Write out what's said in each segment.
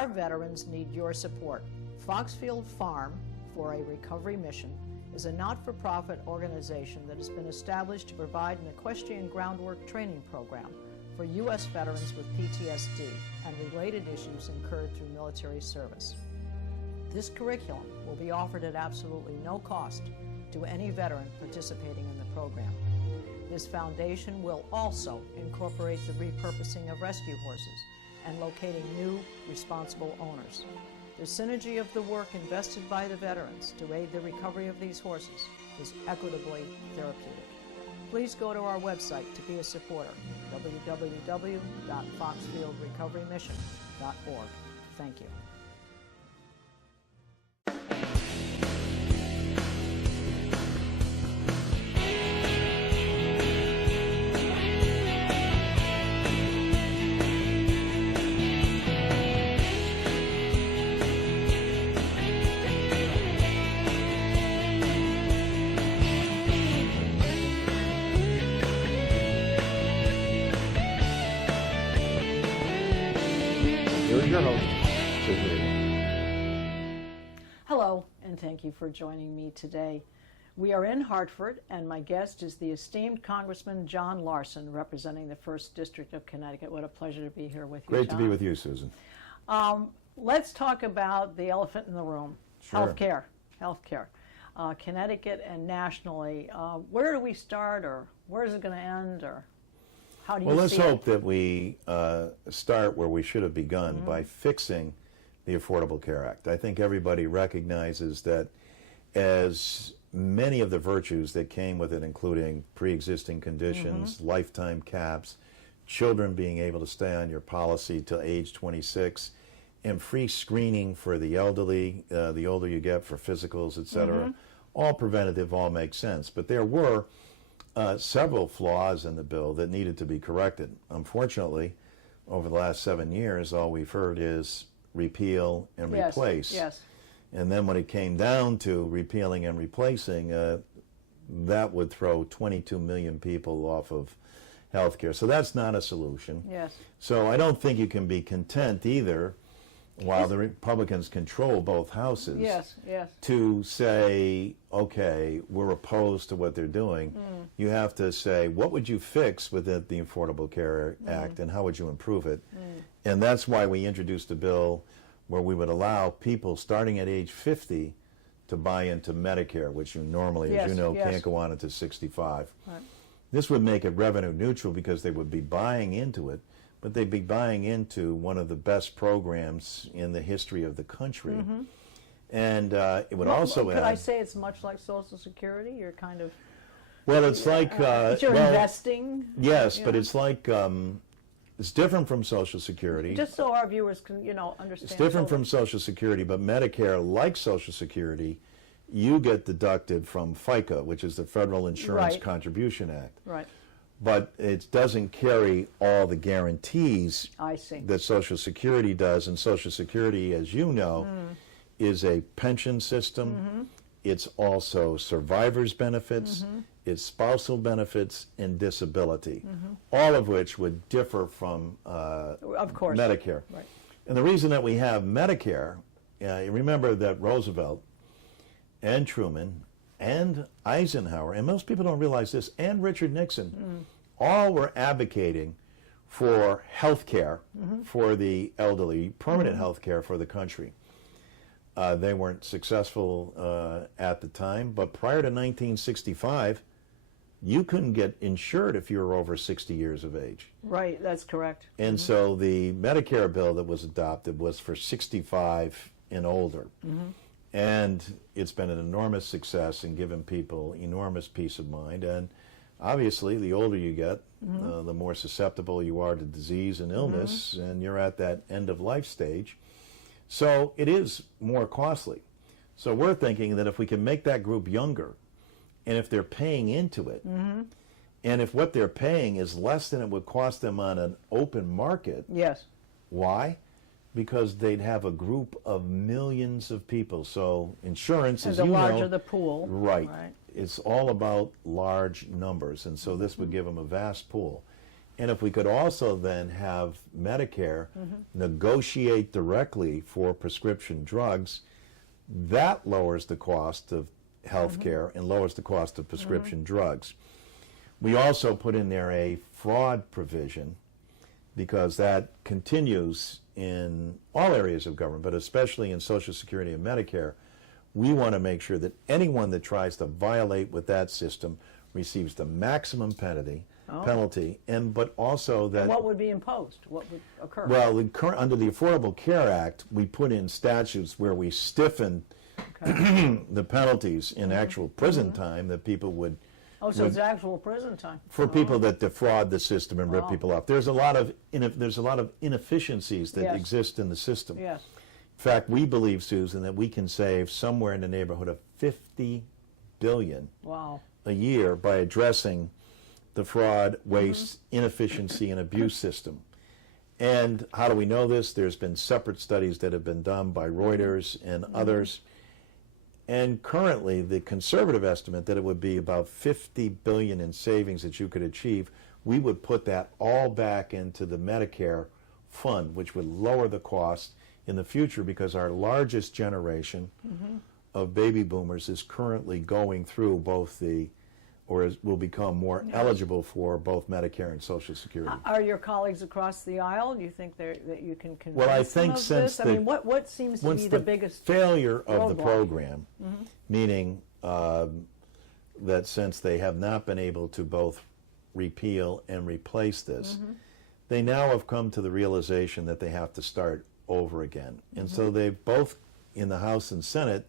Our veterans need your support. Foxfield Farm for a Recovery Mission is a not-for-profit organization that has been established to provide an equestrian groundwork training program for U.S. veterans with PTSD and related issues incurred through military service. This curriculum will be offered at absolutely no cost to any veteran participating in the program. This foundation will also incorporate the repurposing of rescue horses and locating new, responsible owners. The synergy of the work invested by the veterans to aid the recovery of these horses is equitably therapeutic. Please go to our website to be a supporter, www.foxfieldrecoverymission.org. Thank you. Your host, Hello, and thank you for joining me today. We are in Hartford, and my guest is the esteemed Congressman John Larson, representing the 1st District of Connecticut. What a pleasure to be here with you, great John. to be with you, Susan. Let's talk about the elephant in the room, Sure. healthcare. Connecticut and nationally, where do we start, or where is it going to end, or how do you Well, let's see hope that we start where we should have begun by fixing the Affordable Care Act. I think everybody recognizes that as many of the virtues that came with it, including pre-existing conditions, lifetime caps, children being able to stay on your policy till age 26, and free screening for the elderly, the older you get, for physicals, etc., all preventative, all make sense. But there were several flaws in the bill that needed to be corrected. Unfortunately, over the last 7 years, all we've heard is repeal and replace. Yes. And then when it came down to repealing and replacing, that would throw 22 million people off of health care. So that's not a solution. Yes. So I don't think you can be content either, while the Republicans control both houses, Yes. to say, okay, we're opposed to what they're doing. You have to say, what would you fix with the Affordable Care Act, and how would you improve it? And that's why we introduced a bill where we would allow people starting at age 50 to buy into Medicare, which you normally, as you know, can't go on until 65. Right. This would make it revenue neutral because they would be buying into it, but they'd be buying into one of the best programs in the history of the country. And it would also could add... I say it's much like Social Security? You're kind of... Well, it's like... you're investing? Yes, but it's like... it's different from Social Security. Just so our viewers can, understand. It's different from Social Security, but Medicare, like Social Security, you get deducted from FICA, which is the Federal Insurance Contribution Act. Right. But it doesn't carry all the guarantees I see. that Social Security does. And Social Security, as you know, is a pension system. It's also survivors' benefits, it's spousal benefits, and disability, all of which would differ from Of course. Medicare. Right. And the reason that we have Medicare, remember that Roosevelt and Truman and Eisenhower, and most people don't realize this, and Richard Nixon, all were advocating for health care for the elderly, permanent health care for the country. They weren't successful at the time, but prior to 1965, you couldn't get insured if you were over 60 years of age. Right, that's correct. And so the Medicare bill that was adopted was for 65 and older. And it's been an enormous success in giving people enormous peace of mind. And obviously, the older you get, the more susceptible you are to disease and illness, and you're at that end of life stage. So it is more costly. So we're thinking that if we can make that group younger, and if they're paying into it, and if what they're paying is less than it would cost them on an open market, Yes. why? Because they'd have a group of millions of people. So insurance, And as the you larger know, the pool. right. It's all about large numbers, and so this would give them a vast pool. And if we could also then have Medicare negotiate directly for prescription drugs, that lowers the cost of health care and lowers the cost of prescription drugs. We also put in there a fraud provision, because that continues in all areas of government, but especially in Social Security and Medicare. We want to make sure that anyone that tries to violate with that system receives the maximum penalty, but also that... And what would be imposed? What would occur? Well, under the Affordable Care Act, we put in statutes where we stiffen the penalties in actual prison time that people would... Oh, so it's actual prison time for people that defraud the system and rip people off. There's a lot of inefficiencies that exist in the system. Yes. In fact, we believe, Susan, that we can save somewhere in the neighborhood of $50 billion a year by addressing the fraud, waste, inefficiency, and abuse system. And how do we know this? There's been separate studies that have been done by Reuters and others. And currently, the conservative estimate that it would be about $50 billion in savings that you could achieve, we would put that all back into the Medicare fund, which would lower the cost in the future, because our largest generation of baby boomers is currently going through both will become more eligible for both Medicare and Social Security. Are your colleagues across the aisle? Do you think that you can convince Well, I think them of since this? I mean, what seems to be the biggest failure of the roadblock? program, meaning that since they have not been able to both repeal and replace this, they now have come to the realization that they have to start over again. And so they've both, in the House and Senate,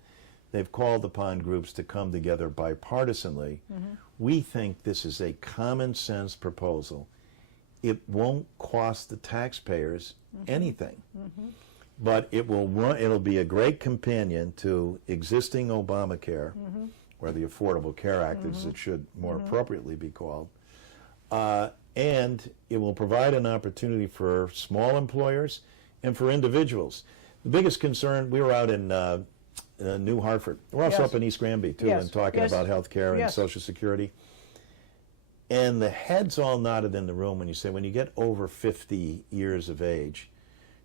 they've called upon groups to come together bipartisanly. We think this is a common sense proposal. It won't cost the taxpayers anything, but it'll be a great companion to existing Obamacare, or the Affordable Care Act, as it should more appropriately be called. And it will provide an opportunity for small employers and for individuals. The biggest concern, we were out in New Hartford. We're also up in East Granby, too, and talking about health care and Social Security. And the heads all nodded in the room when you say, when you get over 50 years of age,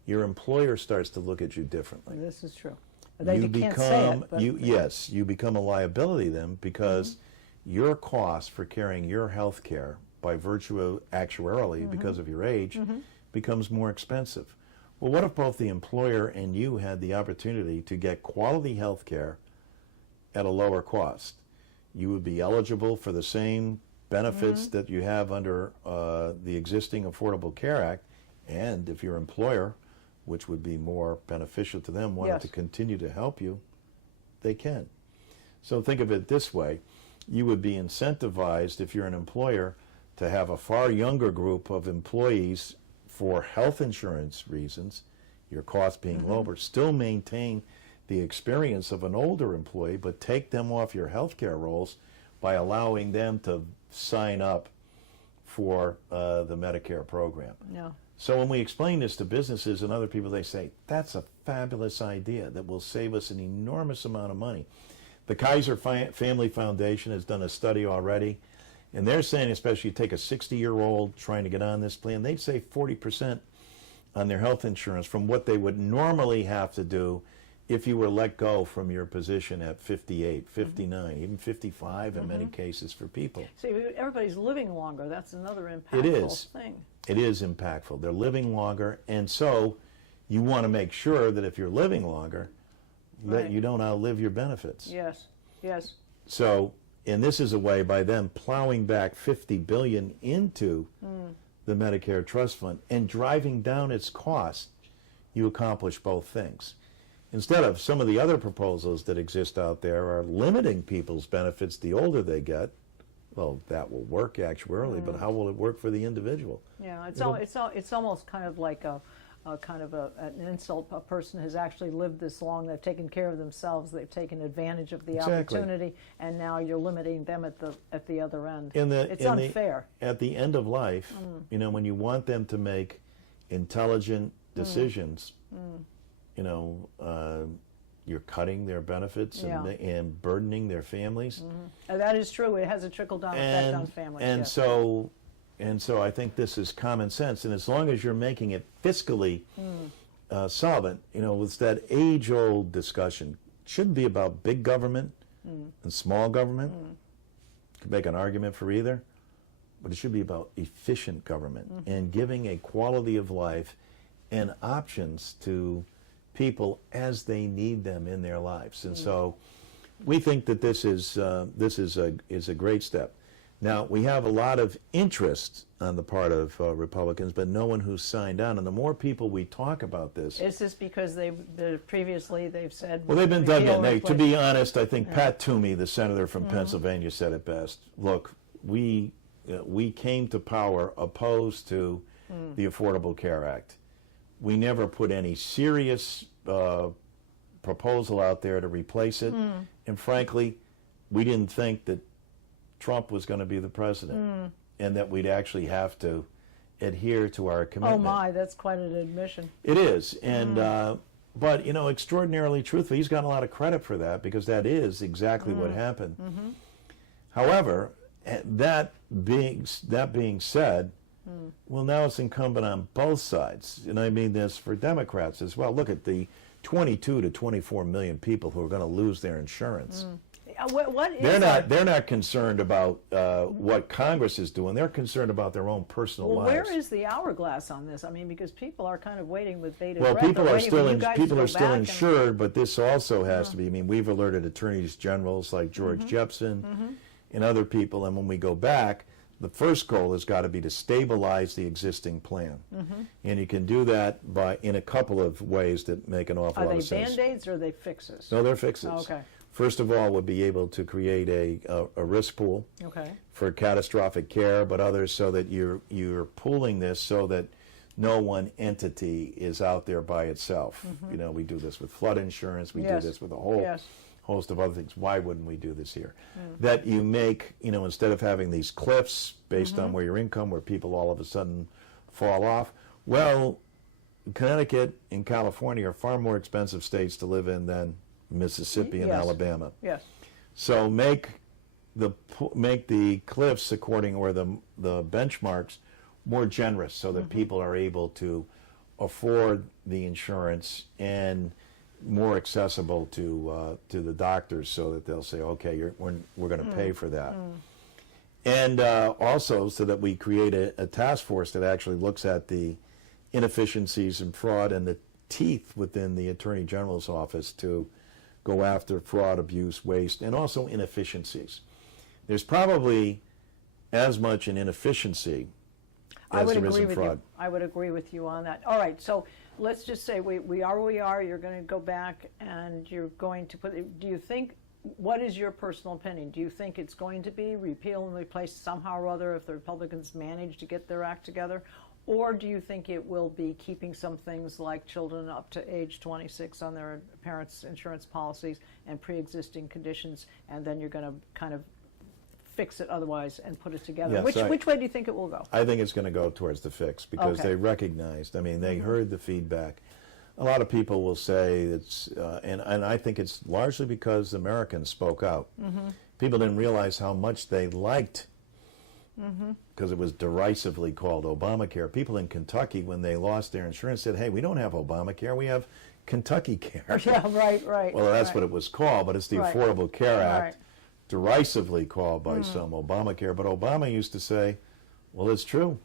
your employer starts to look at you differently. This is true. You can't say it, but yes, you become a liability then, because your cost for carrying your health care by virtue of actuarially, because of your age, becomes more expensive. Well, what if both the employer and you had the opportunity to get quality health care at a lower cost? You would be eligible for the same benefits that you have under the existing Affordable Care Act, and if your employer, which would be more beneficial to them, wanted to continue to help you, they can. So think of it this way. You would be incentivized, if you're an employer, to have a far younger group of employees for health insurance reasons, your cost being lower, still maintain the experience of an older employee, but take them off your health care rolls by allowing them to sign up for the Medicare program. So when we explain this to businesses and other people, they say, that's a fabulous idea that will save us an enormous amount of money. The Kaiser Family Foundation has done a study already, and they're saying, especially you take a 60-year-old trying to get on this plan, they'd save 40% on their health insurance from what they would normally have to do if you were let go from your position at 58, 59, even 55 in many cases for people. See, everybody's living longer. That's another impactful thing. It is impactful. They're living longer, and so you want to make sure that if you're living longer, that you don't outlive your benefits. Yes. So, and this is a way, by them plowing back $50 billion into the Medicare Trust Fund and driving down its cost, you accomplish both things. Instead of some of the other proposals that exist out there are limiting people's benefits the older they get. Well, that will work actuarially, but how will it work for the individual? Yeah, it's almost kind of like an insult. A person has actually lived this long. They've taken care of themselves. They've taken advantage of the opportunity, and now you're limiting them at the other end. It's unfair. At the end of life, you know, when you want them to make intelligent decisions, you know, you're cutting their benefits and burdening their families. And that is true. It has a trickle-down effect on families. And so And so I think this is common sense. And as long as you're making it fiscally solvent, it's that age-old discussion. It shouldn't be about big government and small government. You could make an argument for either. But it should be about efficient government and giving a quality of life and options to people as they need them in their lives. And so we think that this is a great step. Now, we have a lot of interest on the part of Republicans, but no one who's signed on. And the more people we talk about this... Is this because previously they've said... Well, they've been dug in. To be honest, I think Pat Toomey, the senator from Pennsylvania, said it best. Look, we came to power opposed to the Affordable Care Act. We never put any serious proposal out there to replace it. And frankly, we didn't think that Trump was going to be the president and that we'd actually have to adhere to our commitment. Oh my, that's quite an admission. It is. And but extraordinarily truthful, he's gotten a lot of credit for that because that is exactly what happened. However, that being said, well, now it's incumbent on both sides, and I mean this for Democrats as well. Look at the 22 to 24 million people who are going to lose their insurance. What is they're not concerned about what Congress is doing. They're concerned about their own personal lives. Where is the hourglass on this? I mean, because people are kind of waiting with bated breath. Well, people are still insured, but this also has to be. I mean, we've alerted attorneys generals like George Jepsen and other people, and when we go back, the first goal has got to be to stabilize the existing plan. And you can do that in a couple of ways that make an awful lot of sense. Are they Band-Aids or are they fixes? No, they're fixes. Oh, okay. First of all, would be able to create a risk pool for catastrophic care, but others so that you're pooling this so that no one entity is out there by itself. We do this with flood insurance. We do this with a whole host of other things. Why wouldn't we do this here? That you make, instead of having these cliffs based on where your income, where people all of a sudden fall off. Well, Connecticut and California are far more expensive states to live in than Mississippi and Alabama. Yes. So make the cliffs according or the benchmarks more generous so that people are able to afford the insurance and more accessible to the doctors so that they'll say, okay, we're going to pay for that. And also so that we create a task force that actually looks at the inefficiencies and fraud and the teeth within the Attorney General's office to go after fraud, abuse, waste, and also inefficiencies. There's probably as much an inefficiency as there is in fraud. I would agree with you on that. All right, so let's just say we are where we are. You're going to go back and you're going to do you think, what is your personal opinion? Do you think it's going to be repeal and replace somehow or other if the Republicans manage to get their act together? Or do you think it will be keeping some things like children up to age 26 on their parents' insurance policies and pre-existing conditions, and then you're going to kind of fix it otherwise and put it together? Yes, which way do you think it will go? I think it's going to go towards the fix because they recognized, they heard the feedback. A lot of people will say it's, and I think it's largely because Americans spoke out. People didn't realize how much they liked, because it was derisively called Obamacare. People in Kentucky, when they lost their insurance, said, hey, we don't have Obamacare, we have Kentucky Care. Yeah, right. Well, that's what it was called, but it's the Affordable Care Act, derisively called by some Obamacare. But Obama used to say, well, it's true.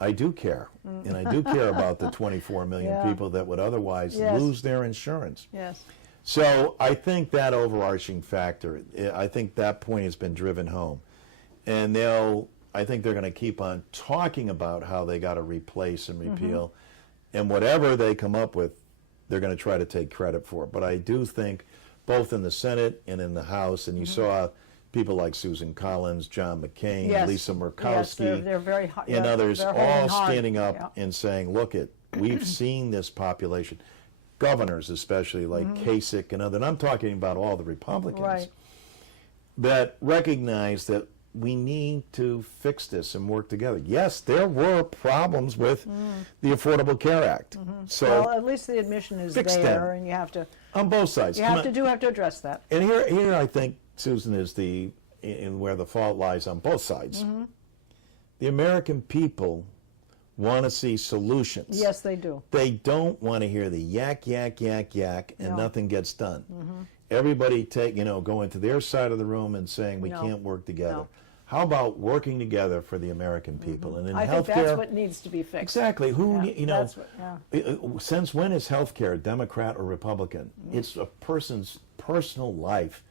I do care, and I do care about the 24 million people that would otherwise lose their insurance. Yes. So I think that overarching factor, I think that point has been driven home. And I think they're going to keep on talking about how they got to replace and repeal. And whatever they come up with, they're going to try to take credit for. But I do think both in the Senate and in the House, and you saw people like Susan Collins, John McCain, Lisa Murkowski, they're very hard, and others all standing up and saying, look, we've seen this population, governors especially like Kasich and others, and I'm talking about all the Republicans, that recognize that we need to fix this and work together. Yes, there were problems with the Affordable Care Act. So well, at least the admission is there, and you have to on both sides. You have to address that. And here I think, Susan, is where the fault lies on both sides. The American people want to see solutions. Yes, they do. They don't want to hear the yak, yak, yak, yak, and nothing gets done. Everybody go into their side of the room and saying we can't work together. No. How about working together for the American people? And in I healthcare, think that's what needs to be fixed. Exactly. That's what, Since when is healthcare Democrat or Republican? It's a person's personal life,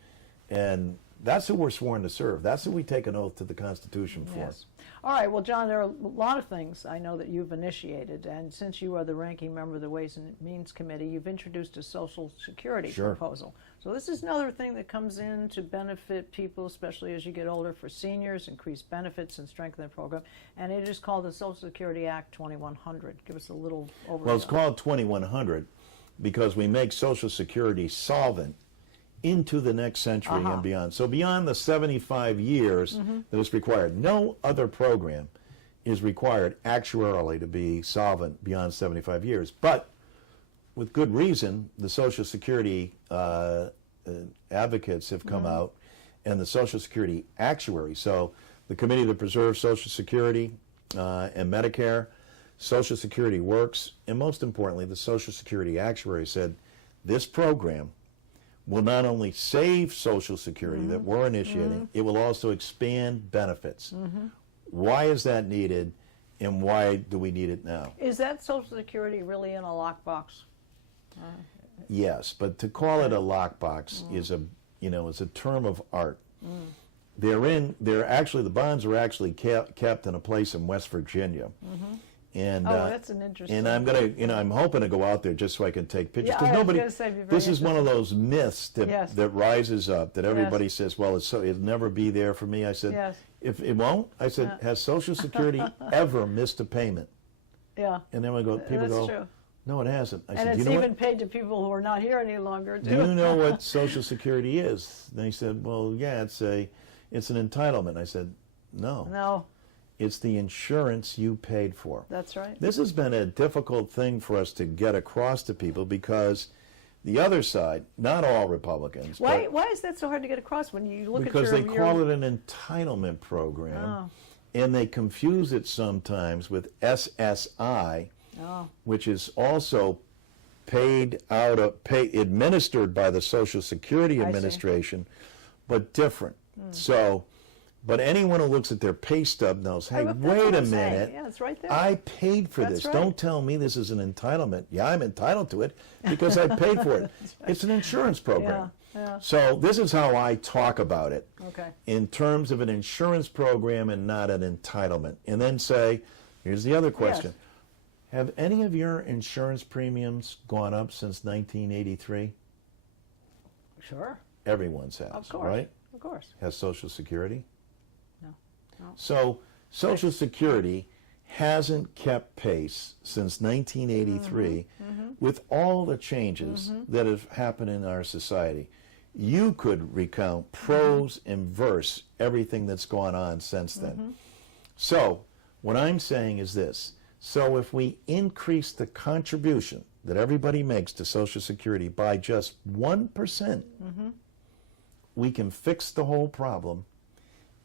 and that's who we're sworn to serve. That's who we take an oath to the Constitution for. Yes. All right. Well, John, there are a lot of things I know that you've initiated, and since you are the ranking member of the Ways and Means Committee, you've introduced a Social Security proposal. So this is another thing that comes in to benefit people, especially as you get older, for seniors, increase benefits and strengthen the program. And it is called the Social Security Act 2100. Give us a little overview. Well, it's called 2100 because we make Social Security solvent into the next century and beyond. So beyond the 75 years that is required, no other program is required actuarially to be solvent beyond 75 years. But with good reason, the Social Security advocates have come out, and the Social Security actuaries, so the Committee that Preserves Social Security and Medicare, Social Security Works, and most importantly, the Social Security actuary said this program will not only save Social Security that we're initiating, it will also expand benefits. Why is that needed, and why do we need it now? Is that Social Security really in a lockbox? Yes, but to call it a lockbox is is a term of art. The bonds are actually kept in a place in West Virginia. And, that's an interesting. And I'm hoping to go out there just so I can take pictures. Yeah, Because this is one of those myths that rises up that everybody says, well, it'll never be there for me. I said, if it won't, I said, has Social Security ever missed a payment? Yeah. And then people go, true. No, it hasn't. I said, and it's you know even paid to people who are not here any longer, too. Do you know what Social Security is? They said, well, yeah, it's an entitlement. I said, no. No. It's the insurance you paid for. That's right. This has been a difficult thing for us to get across to people because the other side, not all Republicans. Why is that so hard to get across when you look at your... Because they call it an entitlement program, and they confuse it sometimes with SSI, which is also administered by the Social Security Administration, but different. But anyone who looks at their pay stub knows, hey, wait a minute. Yeah, it's right there. I paid for this. Right. Don't tell me this is an entitlement. Yeah, I'm entitled to it because I paid for it. Right. It's an insurance program. Yeah. So this is how I talk about it in terms of an insurance program and not an entitlement. And then say, here's the other question. Yes. Have any of your insurance premiums gone up since 1983? Sure. Everyone's has, of course. right? Of course. Has Social Security? No. So Social Security hasn't kept pace since 1983 with all the changes that have happened in our society. You could recount prose and verse everything that's gone on since then. So what I'm saying is this. So if we increase the contribution that everybody makes to Social Security by just 1%, we can fix the whole problem,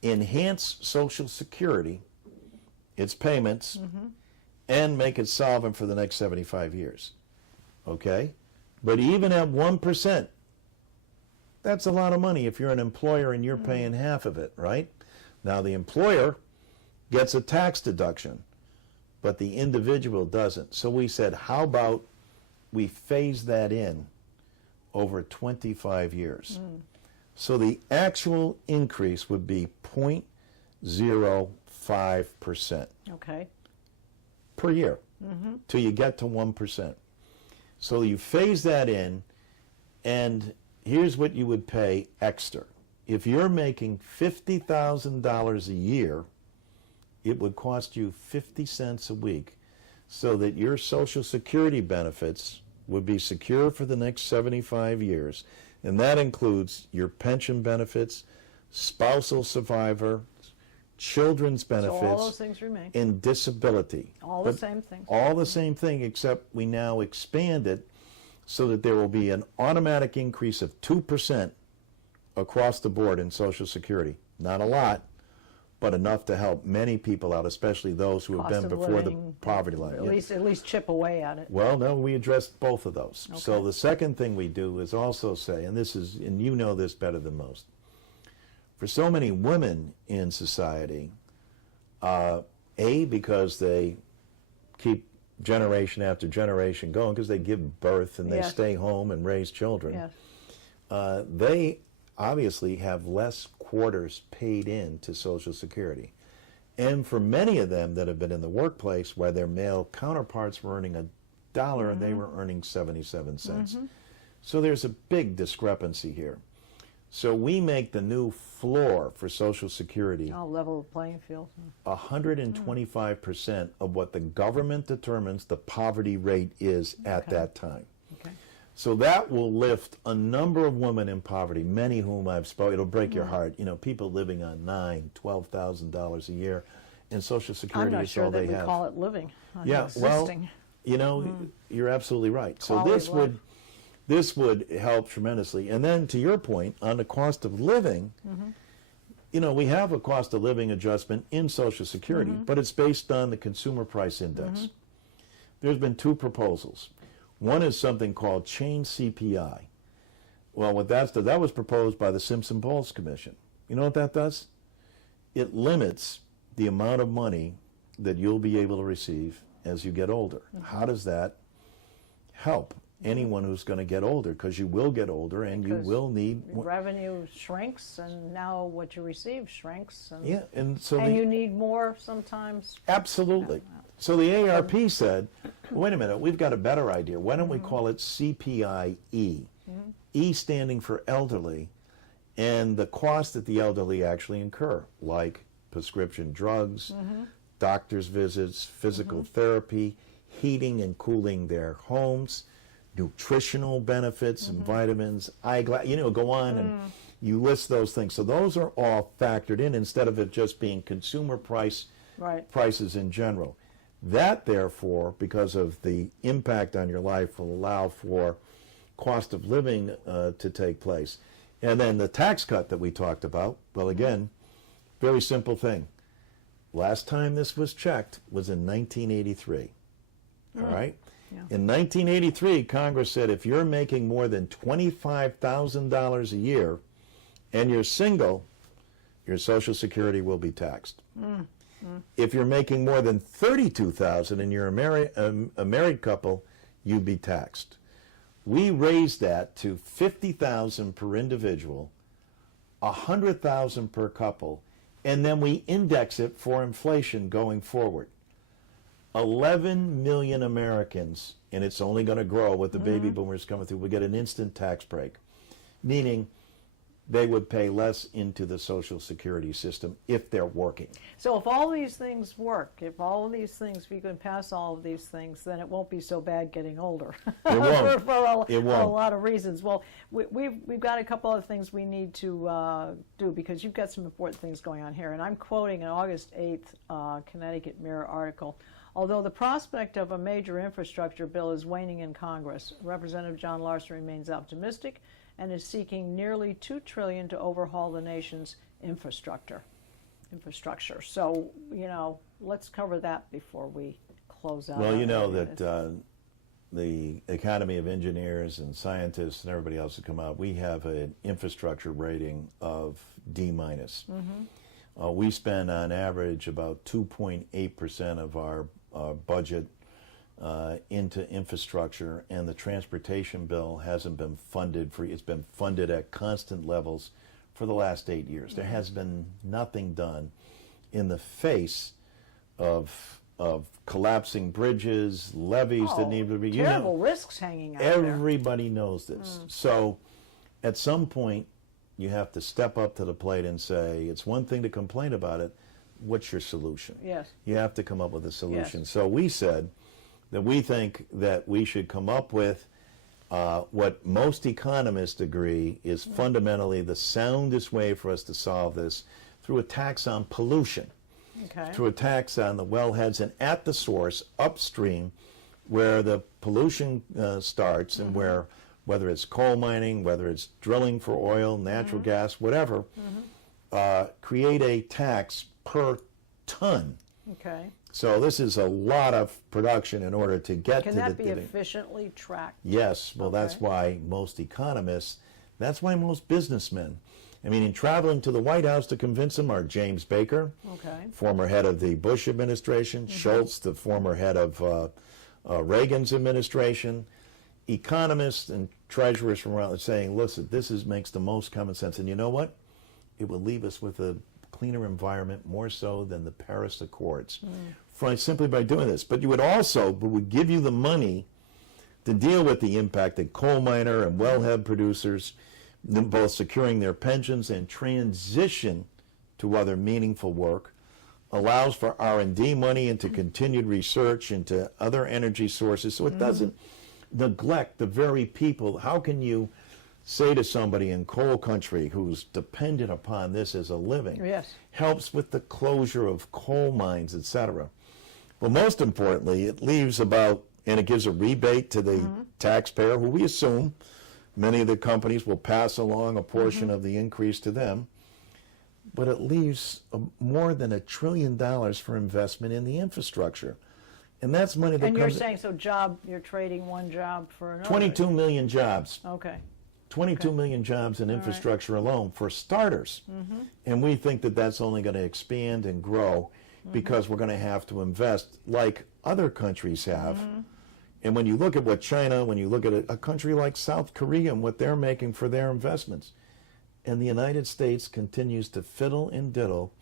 enhance Social Security, its payments, and make it solvent for the next 75 years. Okay? But even at 1%, that's a lot of money if you're an employer and you're paying half of it, right? Now the employer gets a tax deduction, but the individual doesn't. So we said, how about we phase that in over 25 years? So the actual increase would be 0.05% per year till you get to 1%. So you phase that in, and here's what you would pay extra. If you're making $50,000 a year, it would cost you 50 cents a week so that your Social Security benefits would be secure for the next 75 years. And that includes your pension benefits, spousal survivor, children's benefits, so all those things remain. And disability. All the same things. All the same thing, except we now expand it so that there will be an automatic increase of 2% across the board in Social Security. Not a lot, but enough to help many people out, especially those who have Cost been of before the living, poverty line. At least chip away at it. Well, no, we addressed both of those. Okay. So the second thing we do is also say, and you know this better than most, for so many women in society, because they keep generation after generation going, because they give birth and they Yes. stay home and raise children, Yes. they obviously have less quarters paid in to Social Security. And for many of them that have been in the workplace where their male counterparts were earning $1 and they were earning 77 cents. So there's a big discrepancy here. So we make the new floor for Social Security Oh, level the playing field. 125% of what the government determines the poverty rate is at that time. Okay. So that will lift a number of women in poverty, many whom I've spoken. It'll break your heart. You know, people living on $9,000, $12,000 a year, and Social Security I'm not is sure all that they we have. call it living. Yeah, well, Existing. you know, you're absolutely right. So Quality this of life. this would help tremendously. And then to your point on the cost of living, you know, we have a cost of living adjustment in Social Security, but it's based on the Consumer Price Index. There's been two proposals. One is something called chain CPI. Well, what that was proposed by the Simpson-Bowles Commission. You know what that does? It limits the amount of money that you'll be able to receive as you get older. How does that help anyone who's going to get older? Because you will get older and you Because will need... Revenue shrinks, and now what you receive shrinks. And, Yeah, and so and you need more sometimes. Absolutely. So the ARP said, wait a minute, we've got a better idea. Why don't we call it CPIE? E standing for elderly, and the cost that the elderly actually incur, like prescription drugs, doctor's visits, physical therapy, heating and cooling their homes, nutritional benefits and vitamins, eyeglass, you know, go on and you list those things. So those are all factored in instead of it just being consumer prices in general. That, therefore, because of the impact on your life, will allow for cost of living to take place. And then the tax cut that we talked about, well, again, very simple thing. Last time this was checked was in 1983. All right? Yeah. In 1983, Congress said if you're making more than $25,000 a year and you're single, your Social Security will be taxed. If you're making more than $32,000 and you're a married couple, you'd be taxed. We raised that to $50,000 per individual, $100,000 per couple, and then we index it for inflation going forward. 11 million Americans, and it's only going to grow with the baby boomers coming through, will get an instant tax break, meaning they would pay less into the Social Security system if they're working. So if all these things work, if we can pass all of these things, then it won't be so bad getting older. It won't. for It won't. a lot of reasons. Well, we've got a couple other things we need to do, because you've got some important things going on here. And I'm quoting an August 8th Connecticut Mirror article. Although the prospect of a major infrastructure bill is waning in Congress, Representative John Larson remains optimistic and is seeking nearly $2 trillion to overhaul the nation's infrastructure. So, you know, let's cover that before we close out. Well, you know that the Academy of Engineers and Scientists and everybody else that come out, we have an infrastructure rating of D-. We spend on average about 2.8% of our budget into infrastructure, and the transportation bill hasn't been funded it's been funded at constant levels for the last 8 years. There has been nothing done in the face of collapsing bridges, levees that need to be, terrible risks hanging out there. Everybody knows this. So at some point you have to step up to the plate and say, it's one thing to complain about it, what's your solution? Yes. You have to come up with a solution. Yes. So we said that we think that we should come up with what most economists agree is fundamentally the soundest way for us to solve this, through a tax on pollution, through a tax on the wellheads and at the source, upstream, where the pollution starts and whether it's coal mining, whether it's drilling for oil, natural gas, whatever, create a tax per ton. Okay. So this is a lot of production in order to get Can to that the... be efficiently tracked? Yes. Well, Okay. that's why most economists, that's why most businessmen, I mean, in traveling to the White House to convince them are James Baker, Okay. former head of the Bush administration, Schultz, the former head of Reagan's administration, economists and treasurers from around saying, listen, makes the most common sense. And you know what? It will leave us with a cleaner environment, more so than the Paris Accords, simply by doing this. But you would give you the money to deal with the impact that coal miner and wellhead producers, both securing their pensions and transition to other meaningful work, allows for R&D money into continued research into other energy sources, so it doesn't neglect the very people. How can you say to somebody in coal country who's dependent upon this as a living, Yes. helps with the closure of coal mines, etc. Well, most importantly, it leaves about, and it gives a rebate to the taxpayer, who we assume many of the companies will pass along a portion of the increase to them, but it leaves more than $1 trillion for investment in the infrastructure. And that's money that And you're comes... saying, so you're trading one job for another? 22 million jobs. Okay. 22 million jobs in infrastructure alone for starters. And we think that that's only going to expand and grow because we're going to have to invest like other countries have. And when you look at what China, when you look at a country like South Korea and what they're making for their investments, and the United States continues to fiddle and diddle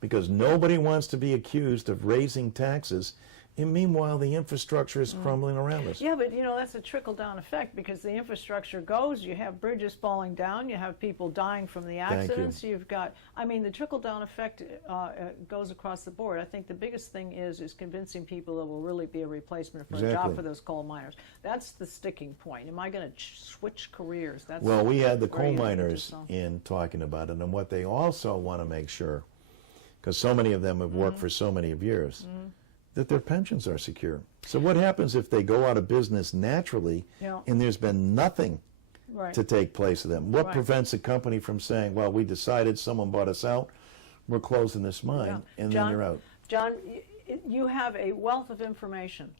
because nobody wants to be accused of raising taxes, and meanwhile the infrastructure is crumbling around us. Yeah, but that's a trickle-down effect, because the infrastructure goes, you have bridges falling down, you have people dying from the accidents, you've got, the trickle-down effect goes across the board. I think the biggest thing is convincing people that will really be a replacement for a job for those coal miners. That's the sticking point. Am I going to switch careers? Well, we had the coal miners in talking about it, and what they also want to make sure, because so many of them have worked for so many years, that their pensions are secure. So what happens if they go out of business naturally and there's been nothing to take place of them? What prevents a company from saying, well, we decided, someone bought us out, we're closing this mine, and then you're out? John, you have a wealth of information.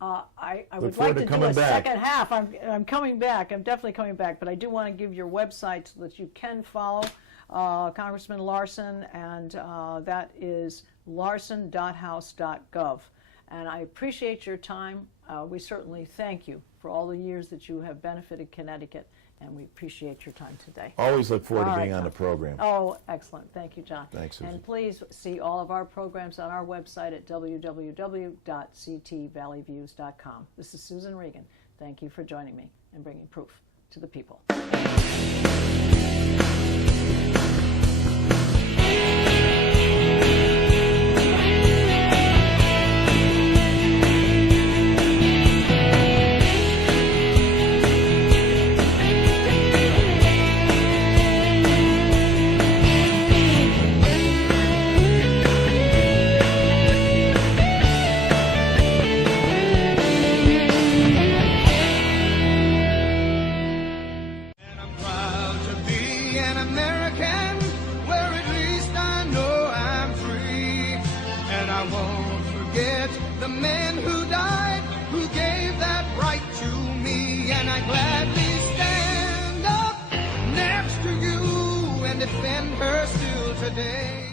I would forward like to to do a coming back. second half. I'm coming back. I'm definitely coming back. But I do want to give your website so that you can follow Congressman Larson, and that is larson.house.gov. And I appreciate your time. We certainly thank you for all the years that you have benefited Connecticut, and we appreciate your time today. Always look forward to being on the program. Oh, excellent. Thank you, John. Thanks, Susan. And please see all of our programs on our website at www.ctvalleyviews.com. This is Susan Regan. Thank you for joining me and bringing proof to the people. I won't forget the men who died, who gave that right to me, and I gladly stand up next to you and defend her still today.